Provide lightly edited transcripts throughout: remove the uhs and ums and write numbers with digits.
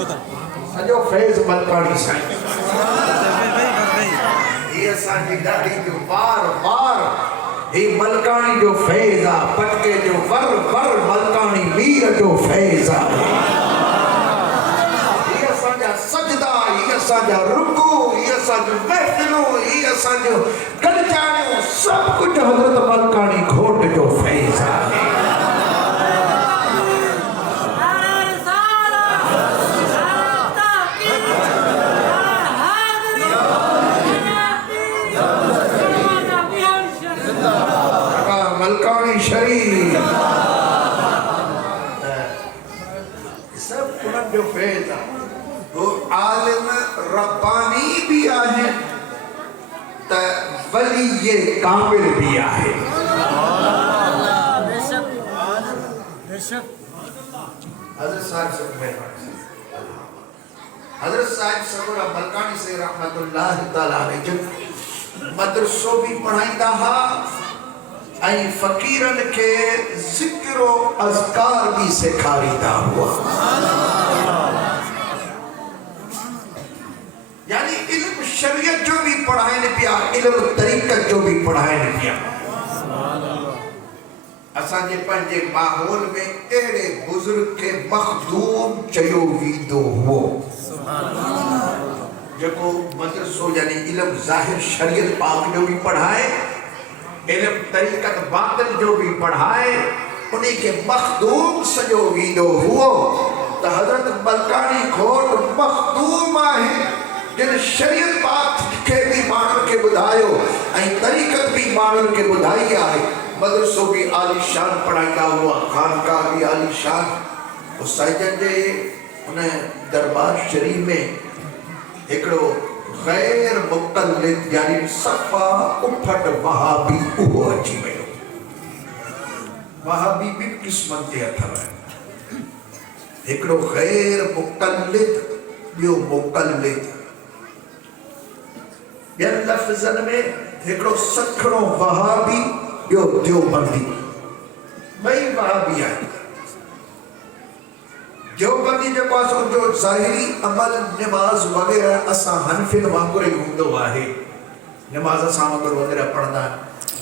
सजो फैज़ मलकानी साईं ये असांजी ॾाढी जो बार बार हे मलकानी जो फैज़ आ पटके जो वर वर मलकानी मीर जो फैज़ आ ये असांजा सजदा ये असांजा रुकू ये असांजो महफिलूं ये असांजो गलजाणियूं सब कुछ हज़रत मलकानी घोट जो फैज़ आ मलकानी शरीफ सब कुनन जो फैज़ आ वो आलिम रब्बानी भी आहे त वली ये कामिल भी आहे बेशक हज़रत साहिब सब मेहरबानी हज़रत साहिब सबरा मलकानी से रहमतुल्लाह तआला अलैहि मदरसो भी पढ़ाईंदा हा आई फकीरन के जिक्र अज़कार भी सिखारींदा हुआ यानी इल्म शरीयत जो भी पढ़ाइनि पिया इल्म तरीक़त जो भी पढ़ाइनि पिया असांजे पंहिंजे माहौल में अहिड़े बुज़ुर्ग के मखदूम चयो वेंदो हुओ जेको मदरसो यानी इल्म ज़ाहिर शरीयत पाक जो भी पढ़ाए इल्म तरीक़त बातिन जो भी पढ़ाए उन्हीं के मखदूम सजो वेंदो हुओ त हज़रत मलकानी घोट मखदूम आहे जिन शरीयत पाक के भी माण्हुनि खे ॿुधायो ऐं तरीक़त भी माण्हुनि खे ॿुधाई आहे मदरसो भी आलीशान पढ़ाईंदा हुआ खानका भी आलीशान साईं जे उन दरबार शरीफ में हिकिड़ो गैर मुक़ल्लिद यानी सफ़ा उफट वहाबी उहो अची वियो वहाबी भी क़िस्मत जे अथव हिकिड़ो गैर मुक़ल्लिद ॿियो मुक़ल्लिद ॿियनि लफ़्ज़नि में हिकिड़ो सखणो वहाबी ॿियो देवबंदी ॿई वहाबी आहिनि देवबंदी जेको आहे जो ज़ाहिरी अमल निमाज़ वग़ैरह असां हनफिन वांगुरु ई हूंदो आहे निमाज़ असां वांगुरु वग़ैरह पढ़ंदा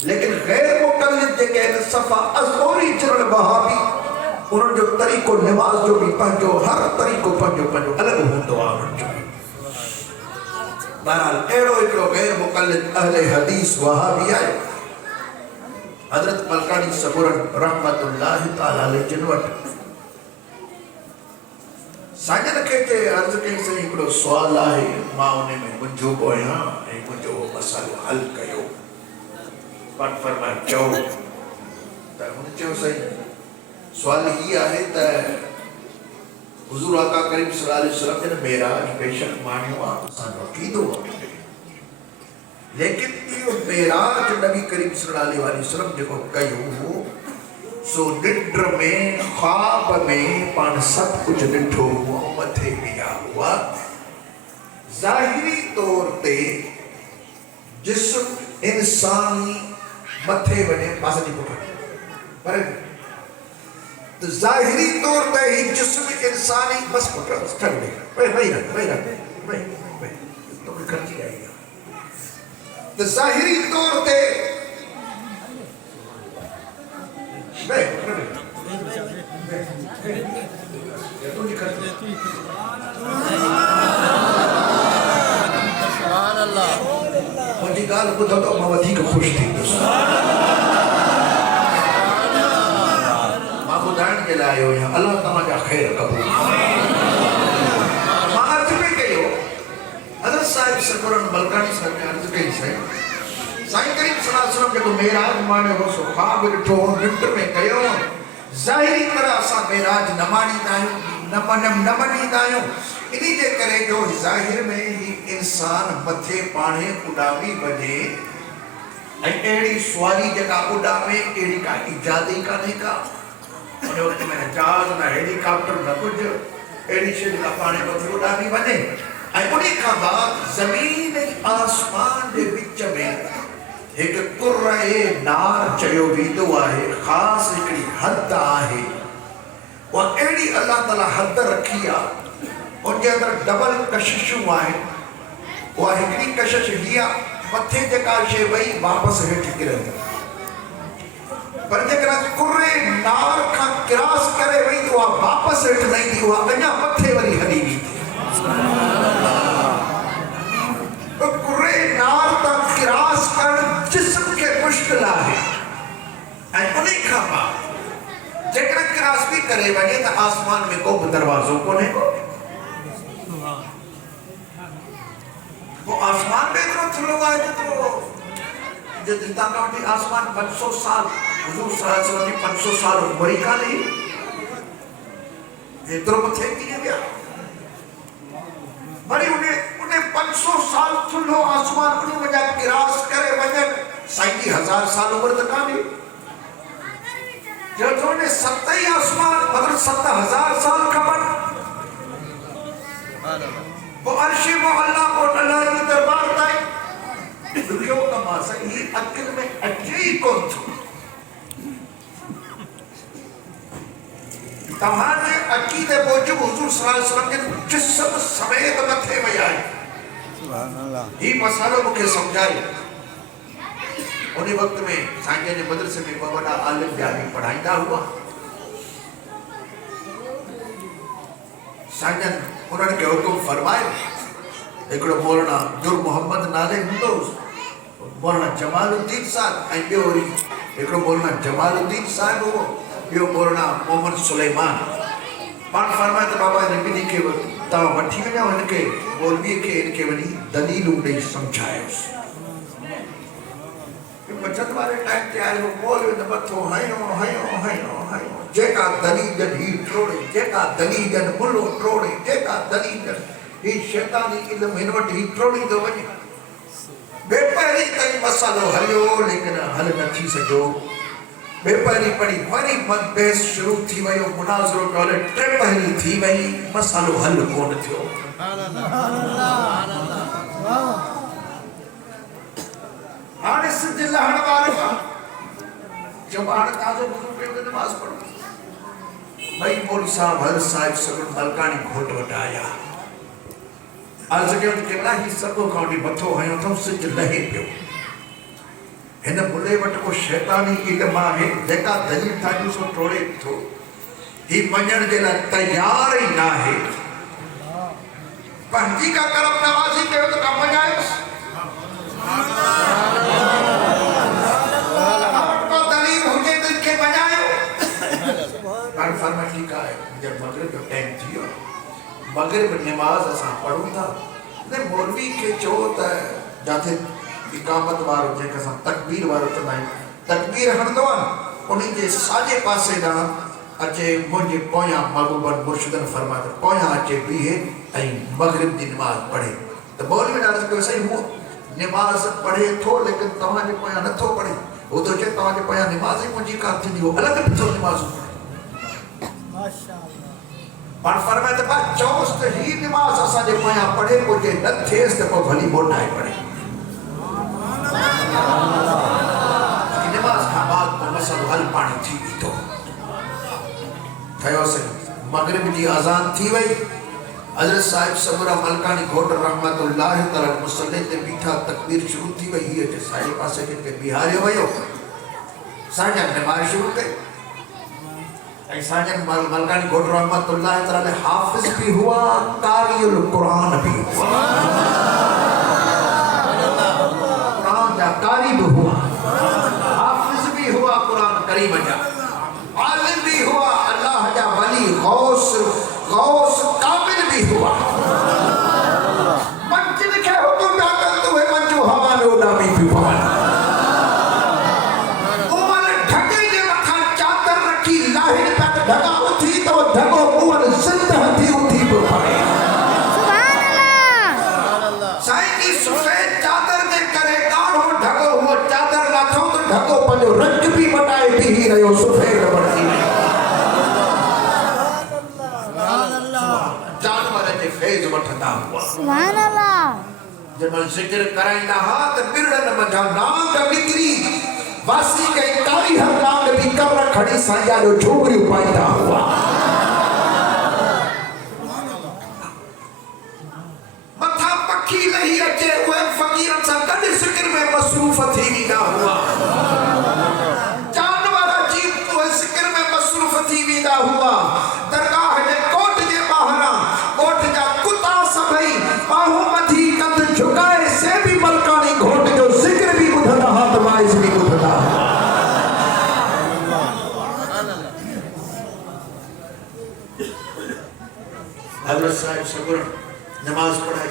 लेकिन गैर मुक़ल्लिद जेके आहिनि सफ़ा ओरिजिनल वहाबी उन्हनि जो तरीक़ो निमाज़ जो भी पंहिंजो हर तरीक़ो पंहिंजो पंहिंजो अलॻि हूंदो आहे उन्हनि जो बहरहाल अहिड़ो हिकिड़ो गैर मुक़ल्लिद अहले हदीस वहाबी आहे हज़रत मलकानी सबूरन रहमतुल्लाह तआला अलैहि जिन वटि साजन के अर्ज कई से हिकिड़ो सुवाल आहे मां उन में मुंझो पियो आहियां ऐं मुंहिंजो मसाइलो हल कयो पर फरमाए चओ त हुन चयो साईं सुवाल ही आहे त हुज़ूर आका करीम सल्लल्लाहु अलैहि वसल्लम ने मेराज बेशक मानियो आहे असांजो अक़ीदो आहे लेकिन इहो मेराज नबी करीम सल्लल्लाहु अलैहि वसल्लम जेको कयो हो सो निंड में ख्वाब में पान सब कुछ ॾिठो हुआ मथे विया हुआ ज़ाहिरी तौर ते जिस्म इंसानी मथे वञे पासे पुठ पर तो ज़ाहिरी तौर ते ही जिस्म इंसानी बस पुठ ठग दे वही तो खर्ची आई तो ज़ाहिरी तौर ते मुझी गाल ॿुधो तो मां वधीक ख़ुशि थींदुसि मां ॿुधाइण जे लाइ आयो आहियां अल्लाह तव्हांजा ख़ैर क़बूल मां अर्ज़ु पई कयो हज़रत साहिब सरवरन मलकानी साहिब ने अर्ज़ु कई साईं करीम सल्लल्लाहु अलैहि वसल्लम जेको मेराज माणियो हो सो ख्वाब ॾिठो हो निंड में कयो ज़ाहिरी तरह असां मेराज न माणींदा आहियूं न मञींदा आहियूं इन्ही जे करे जो ज़ाहिर में ही इंसान मथे पाणे उॾामी वञे ऐं अहिड़ी सुवारी जेका उॾामे अहिड़ी का इजाद ई कान्हे का उन वक़्त में जहाज़ न हेलीकॉप्टर न कुझु अहिड़ी शइ जेका पाणे मथे उॾामी वञे ऐं उन खां बाद ज़मीन ऐं आसमान जे विच में एक कुर्रे नार चयो वेंदो आहे ख़ासि हिकिड़ी हद आहे उहा अहिड़ी अल्लाह ताला हद रखी आहे उनके अंदर डबल कशिशूं आहिनि। उहा हिकिड़ी कशिश हीअ मथे जेका शइ वई वापसि हेठि किरंदी, पर जेकॾहिं कुर्रे नार खां क्रॉस करे वई त उहा वापसि हेठि न ईंदी, उहा अञा मथे वरी हली वेंदी। कुर्रे नार तां क्रॉस करणु जिस्म खे मुश्किल आहे ऐं उन खां बाद जेकॾहिं क्रॉस बि करे वञे त आसमान में को बि दरवाज़ो कोन्हे को। वो आसमान में इतना थुलो है जो जितना काटी आसमान 500 साल हुजूर सल्लल्लाहु अलैहि वसल्लम की 500 साल उम्र का नहीं इतना मथे किए गया बड़ी उन्हें 500 साल थुलो आसमान उन्हें वजह क्रॉस करे वजन 37,000 साल उम्र तक नहीं जो ने 27 आसमान मतलब 70,000 साल खबर वो अर्श मोहल्ला को अल्लाह की दरबार ताई दुनिया का मासा ही अक्ल में अचे ही कौन थो तमारे अकीदे मूजिब हुजूर सल्लल्लाहु अलैहि वसल्लम के जिस्म समेत मथे में आए। सुभान अल्लाह। ये मसालो मुझे समझाए उन्हीं वक्त में साईं ने मदरसे में बड़ा आलिम ब्याही पढ़ाईंदा हुआ। साईं उन्होंने के हुकुम फरमाए एकड़ो मौलाना जुर मोहम्मद नाले हुंदो मौलाना जमालुद्दीन साहब ऐं ॿियो वरी एकड़ो मौलाना जमालुद्दीन साहब हो ॿियो मौलाना मोहम्मद सुलेमान पाण फरमाए त बाबा इन ॿिन्ही खे तव्हां वठी वञो हिनखे मौलवीअ खे हिनखे वञी दलीलूं ॾेई सम्झायोसि। बचत वारे टाइम ते आयो मौलवी न मथो हयो हयो हयो हयो जेका दलील ही ट्रोड़े जेका दलील मुल्लो ट्रोड़े जेका दलील ही शैतानी इल्म हिन वटि ही ट्रोड़ी थो वञे। बेपहरी ताईं मसालो हलियो लेकिन हल न थी सघियो। बेपहरी पढ़ी वरी बहस शुरू थी वियो मुनाज़रो पियो हले टे पहरी थी वई मसालो हल कोन थियो। हाणे सिज लहण वारो जब हाणे ताज़ो वुज़ू कयो त नमाज़ पढ़ो भाई मौलवी साहब हर साहिब सगुन मलकानी घोट वटि आया अर्ज़ कयो त केवला ही सभु खां वठी मथो हयो अथऊं सिज लहे पियो हिन मुले वटि को शैतानी इल्म आहे जेका दलील ठाहियो सो टोड़े थो ही मञण जे लाइ तयार ई न आहे। पंहिंजी का करम नवाज़ी कयो त कमु मञायोसि। जब मगरिब जो टाइम थियो मगरिब नमाज असां पढ़ूं था ने मौलवी के चो त जाते इकामत वारो जेका असां तकबीर वारो चवंदा आहियूं तकबीर हणंदो आहे उन्ही जे साॼे पासे ॾांहुं अचे मुंहिंजे पोयां महबूबन मुर्शिदन फरमाए त पोयां अचे बीहे ऐं मगरिब जी नमाज पढ़े त मौलवी अर्ज़ कयो साईं हूअ नमाज पढ़े थो लेकिन तव्हांजे पोयां नथो पढ़े हू थो चए तव्हांजे पोयां नमाज ई मुंहिंजी कान थींदी हो अलॻि नथो नमाज़ पढ़े। पर फरमाए त पर चौस त ही नमाज असांजे पोयां पढ़े पोइ जे न थिएसि त पोइ भली मोटाए पढ़े। नमाज खां बाद पोइ मसलो हल पाणी थी बीठो ठहियोसीं मगरिब जी अज़ान थी वई हज़रत साहिब सबुरा मलकानी घोट रहमतुल्लाह तआला मुसल्ले ते बीठा तकबीर शुरू थी वई हीअ जे साॼे पासे खे बिहारियो वियो साॼा नमाज़ शुरू कई ऐं साजन मलकानी घोट रहमतुल्लाह तआला हाफिज भी हुआ कारियुल कुरान भी हुआ कुरान जा कारी भी हुआ हाफिज भी हुआ कुरान करीम जा आलिम भी हुआ अल्लाह जा वली गौस गौस कामिल भी हुआ मंजिल के हुकुम ना कर तू है मंजू हवा में उड़ामी भी हुआ उमर ढके जे मथा चादर रखी लाहिर पे ढगा उठी तो ढगो उमर जिंदा थी उठी भी पड़े। सुभान अल्लाह साईं की सफेद चादर ने करे गाढ़ो ढगो हुओ चादर लाथो तो ढगो पंजो रंग भी मटाए भी रहियो सफेद बरती फैज़ वठंदा हुआ। सुभान अल्लाह जब जिक्र कराईंदा हा त बिरड़न मंझा नांग निकरी वासी कई कारी हर नांग भी कब्र खड़ी साया जो झोगरियूं पाईंदा हुआ। हजरत साहिब सगुर नमाज पढ़ाई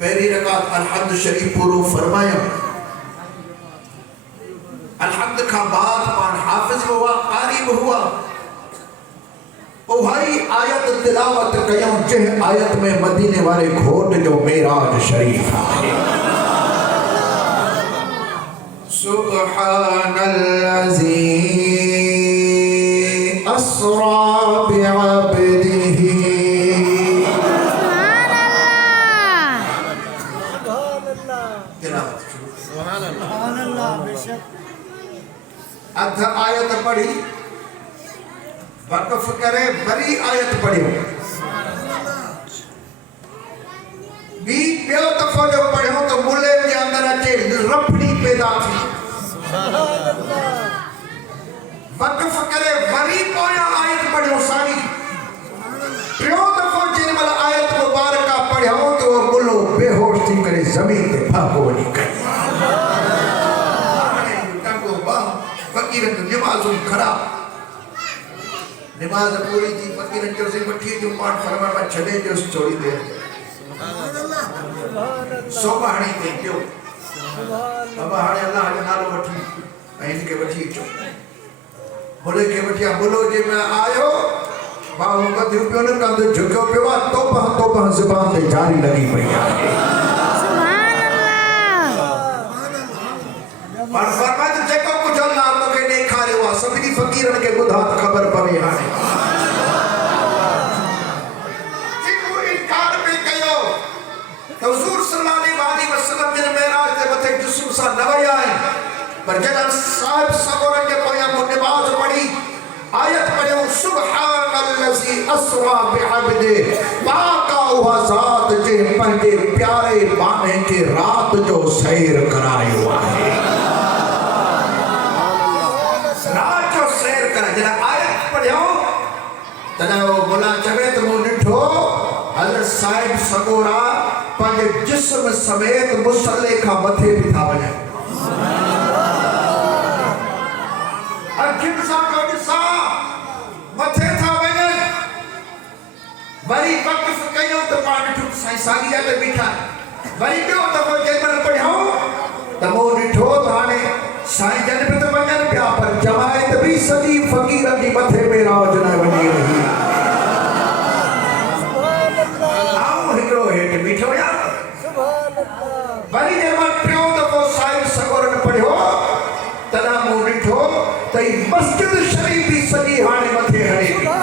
पहली रकात अलहम्द शरीफ पूरो फरमाया अलहम्द का बाद पान हाफिज हुआ क़ारी हुआ वही आयत तिलावत कयूं जिन आयत में मदीने वाले घोट जो मेराज शरीफ है सुब्हानल्लज़ी अस्रा बिअब्दिही अध आयत पढ़ी वक़्फ़ करे बड़ी आयत पढ़ी बी ॿियो दफ़ो जो पढ़ियो तो मुले के अंदर अचे रफड़ी पैदा थी वक़्फ़ करे बड़ी पोया आयत पढ़ियो सारी ॿियो दफ़ो जिन महिल आयत मुबारका पढ़ियो तो मुलो बेहोश थी करे ज़मीन ते भागो वञी कई फकीर नमाज़ूं ख़राब नमाज पूरी थी फकीर जो से वठी जो पाठ फरमा में छॾे जो थोड़ी देर सोभाणी ते पियो अब हाणे अल्लाह जो नालो वठी ऐं इनके वठी अचो बोले के वठिया बोलो जे मैं आयो बाहु बधियो पियो न कंदो झुकियो पियो आहे तोबा ज़ुबान ते जारी लगी पई आहे पर फरमात जेको कुछ अल्लाह तोखे ॾेखारियो आहे सभिनी फ़कीरनि खे ॿुधा त ख़बर पवे हाणे जेको इनकार पे कयो त हुज़ूर सल्लल्लाहु अलैहि वसल्लम जिन मेराज ते मथे जिस्म सां न विया आहिनि पर जॾहिं साहिब सगोरनि जे पोयां मूं नमाज़ पढ़ी आयत पढ़ियो सुब्हानल्लज़ी अस्रा बिअब्दे पाका उहा ज़ात जे पंहिंजे प्यारे बाने खे रात जो सैर करायो आहे तॾहिं वो मुला चवे तो मूं ॾिठो हज़रत साहिब सगोरा पंहिंजे जिस्म समेत मुसल्ले खां मथे बि था वञनि अखियुनि सां को ॾिसां मथे था वञनि वरी वक़्फ़ कयूं त पाण ॾिठो साईं साॻिया ते बीठा वरी ॿियो दफ़ो जंहिं महिल पढ़ियो त मूं ॾिठो त हाणे साईं जन बि त वञनि पिया पर जमायत बि सॼी फ़क़ीरनि जी मथे में राज न वञी रही आऊं हिकिड़ो हेठि बीठो या वरी जंहिं महिल टियों दफ़ो साहिब सगोरनि पढ़ियो तॾहिं मूं ॾिठो त ही मस्जिद शरीफ़ बि सॼी हाणे मथे हणे पई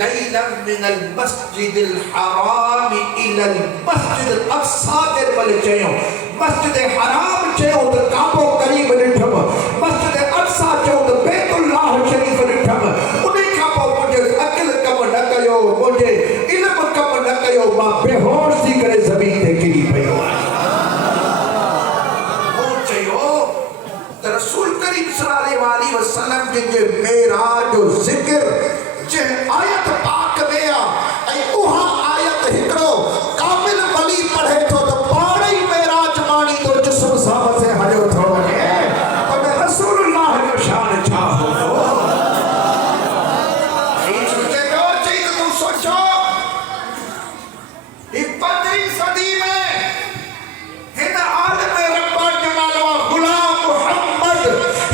लैलन मिनल मस्जिदिल हराम इलल मस्जिदिल अक़सा जे बल चयो मस्जिद हराम चयो त काबो करीब ॾिठम मस्जिद अक़सा चयो त बैतुल्लाह शरीफ ॾिठम उन खां पोइ मुंहिंजे अक़ल कम न कयो मुंहिंजे इल्म कम न कयो मां बेहोश थी करे ज़मीन ते किरी पियो आहियां चयो त रसूल करीम सल्लल्लाहु अलैहि वसल्लम जे मेराज जो ज़िक्र जे आयत पाक में आ ऐं उहा आयत हिकिड़ो कामिल वली पढ़े थो त पाण ई मेराज माणी तो जिस्म सां मथे हलियो थो वञे पर रसूलुल्लाह जो शान छा हूंदो चई त तूं सोचो ही 15वीं सदी में हिन आलिम रब्बानी जो नालो आहे गुलाम मुहम्मद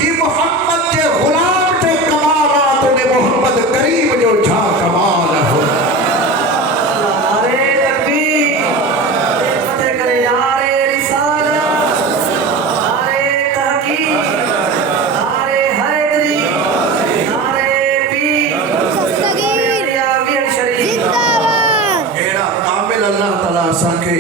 ही मुहम्मद जे गुलाम जे कमालात में मोहम्मद करीम जो छा कमाल हो नारे तकबीर फतेह करे यारे रिसालत नारे तहकीक नारे हैदरी नारे पीर दस्तगीर या वीर शरीफ जिंदाबाद एड़ा कामिल अल्लाह ताला असांखे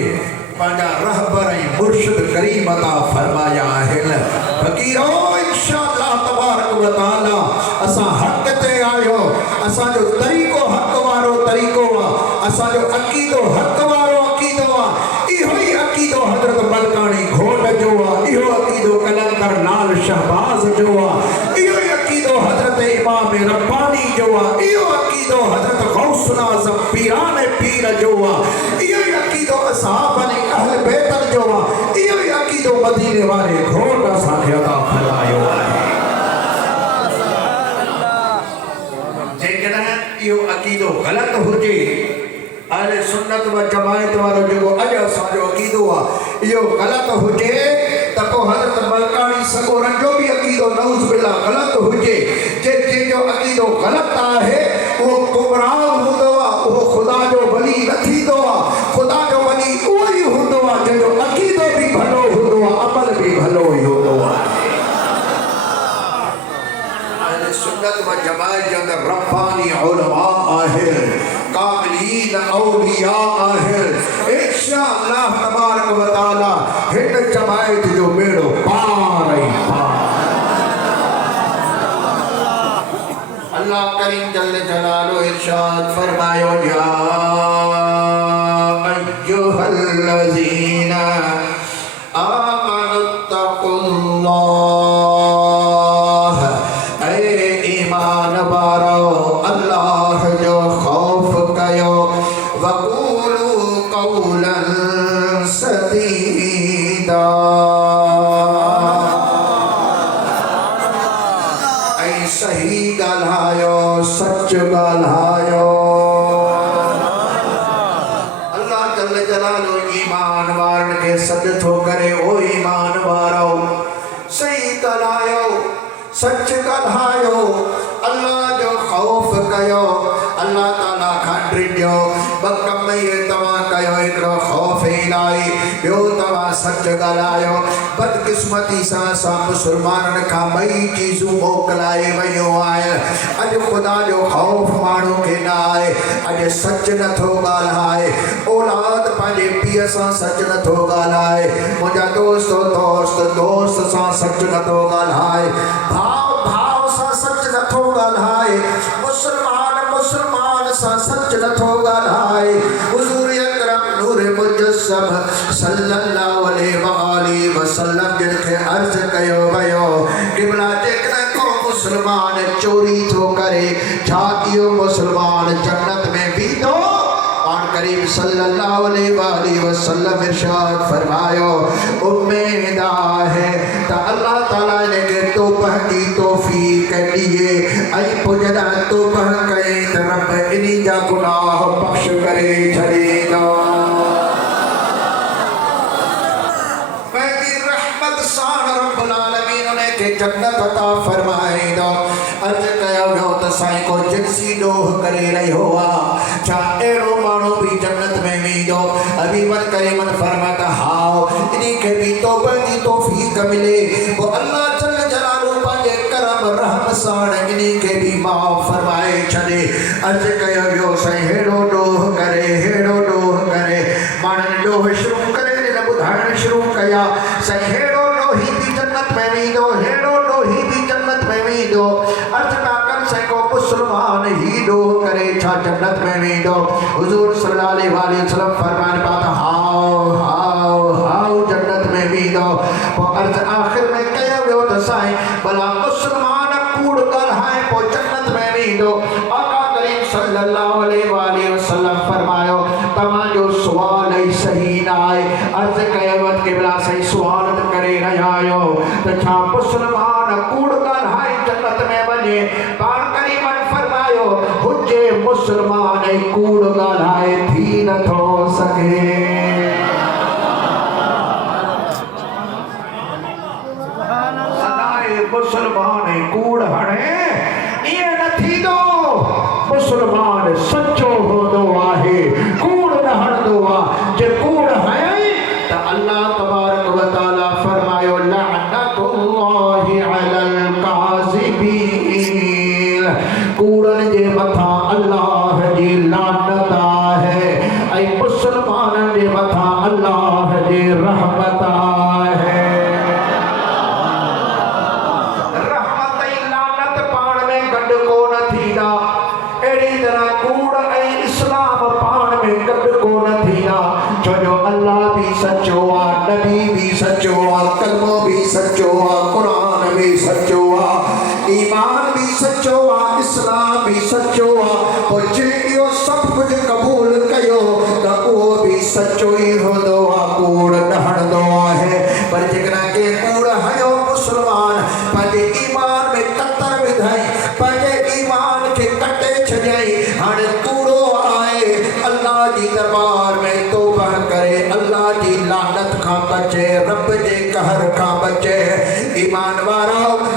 पंहिंजा रहबर ऐं मुर्शिद करीम अता फरमाया आहिनि फ़क़ीरो इंशाअल्लाह तबारक व तआला असां हक़ ते आयो असांजो तरीक़ो हक़ वारो तरीक़ो आहे असांजो अक़ीदो हक़ वारो अक़ीदो आहे इहो ई अक़ीदो हज़रत मलकानी घोट जो आहे इहो अक़ीदो कलंदर लाल शहबाज जो आहे इहो ई अक़ीदो हज़रत इमाम रब्बानी जो आहे इहो अक़ीदो हज़रत गौसुल आज़म पीरान पीर जो आहे इहो ई अक़ीदो असहाबनि अहल बैत जो आहे इहो ई अक़ीदो मदीने वारे घोट असांखे अता फरमायो आहे हुजे अहले सुन्नत व जमायत वारो जेको अॼु असांजो अक़ीदो आहे इहो ग़लति हुजे त पोइ हज़रत बरकानी सगोरन जो बि अक़ीदो नऊज़ बिल्ला ग़लति हुजे जंहिंजो अक़ीदो ग़लति आहे उहो गुमराह हूंदो आहे उहो ख़ुदा जो वली न थींदो आहे ख़ुदा जो वली उहो ई हूंदो आहे जंहिंजो अक़ीदो बि भलो हूंदो आहे अमल बि भलो ई हूंदो आहे अहले सुन्नत व जमायत जे अंदरि रब्बानी उलमा आहिनि कामिलीन औलिया आहिनि इंशाअल्लाह तबारक व तआला हिन जमायत जो बेड़ो पार ई पार अल्लाह करीम जल्ल जलालो इरशाद फरमायो या अय्युहल्लज़ीना आमनुत्तकुल्लाह ऐ ईमान वारो अल्लाह जो खौफ कयो वक़ूलू क़ौलन सदीदा ऐ सही ॻाल्हायो सच ॻाल्हायो अल्लाह जल्ल जलालो ईमान वारनि खे सॾु थो करे ओ ईमान वारो सही ॻाल्हायो सच ॻाल्हायो अल्लाह जो खौफ कयो अल्लाह ताला खां ड्रिजो बकम ये तव्हां कयो हिकिड़ो खौफ इलाही ॿियो तव्हां सच ॻाल्हायो बदकिस्मती सां असां मुस्लमाननि खां ॿई चीज़ूं मोकिलाए वयूं आहिनि अॼु ख़ुदा जो खौफ माण्हू खे न आहे अॼु सच नथो ॻाल्हाए औलाद पंहिंजे पीउ सां सच नथो ॻाल्हाए मुंहिंजा दोस्त सां सच नथो ॻाल्हाए भाउ सां सच नथो ॻाल्हाए मुस्लमान सां सच नथो ॻाल्हाए हुज़ूर अकरम नूर मुजस्सम सल्लल्लाहु अलैहि वसल्लम जिनखे अर्ज़ कयो वियो क़िबला जेकॾहिं को मुस्लमान चोरी थो करे छा इहो मुस्लमान जन्नत में बीठो करीम सल्लल्लाहु अलैहि वसल्लम इरशाद फरमायो उम्मीद है त अल्लाह ताला ने तौबह की तौफीक दिए आई पुजदा तौबह कए त रब इनी जा गुनाह बख्श करे छड़ींदो पंहिंजी रहमत सां रब्बुल आलमीन ने के जन्नत अता फरमाईंदो अर्ज कयो वियो त साईं को जिनसी ॾोह करे रहियो आहे छा अहिड़ो माण्हू भी जन्नत में वेंदो अभी वन करीमन फरमाता हाओ इन्हीं के भी तौबह की तौफीक मिले वो अल्लाह जल्ल जलालहू पंहिंजे करम रहम सां इन्हीं के भी माफ़ फरमाए छॾे अर्ज कयो वियो साईं हेड़ो ॾोह करे माण्हुनि ॾोह शुरू करे ॾिन ॿुधाइण शुरू कया साईं हेड़ो ॾोही भी जन्नत में वेंदो हेड़ो ॾोही भी जन्नत में वेंदो अर्ज का कर सको मुस्लमान ही ॾोह करे छा जन्नत में वेंदो हुजूर सल्लल्लाहु अलैहि वसल्लम फरमान पाता हाओ जन्नत में वेंदो पोइ अर्ज आख़िर में कयो वियो त साईं भला मुस्लमान कूड़ ॻाल्हाए पोइ जन्नत में वेंदो आका करीम सल्लल्लाहु अलैहि वसल्लम फरमायो तव्हांजो सुवाल ई सही न आहे अर्ज कयो वत क़िबला सही सुवाल त करे रहिया आहियो त छा मुस्लमान कूड़ ॻाल्हाए जन्नत में वञे पाण करीमन फरमायो हुजे मुस्लमान कूड़ ॻाल्हाए थी नथो सघे मुस्लमान कूड़ हणे ईअं न थींदो मुस्लमान सचो हूंदो आहे कूड़ न हणंदो आहे जे कूड़ हयई त अल्लाह तबारक व तआला फरमायो लअनतुल्लाहि अलल काज़िबीन कूड़न जे मथां अल्लाह जी लानत आहे ऐं मुस्लमाननि जे मथां अल्लाह जी रहमत आहे अल्लाह भी सच्चो आ नबी भी सच्चो आ कलमो भी सच्चो आ कुरान भी सच्चो आ ईमान भी सच्चो आ इस्लाम भी सच्चो आ और जे इहो सब कुछ कबूल कयो त उहो भी सच्चो ही होंदो आ कूड़ न हणंदो आहे पर जेकॾहिं के कूड़ हयो मुस्लमान पंहिंजे ईमान में कतर विधाई पंहिंजे ईमान खे कटे छॾियई हाणे कूड़ो आहे बचे, रब जे कहर खां बचे। ईमान वारो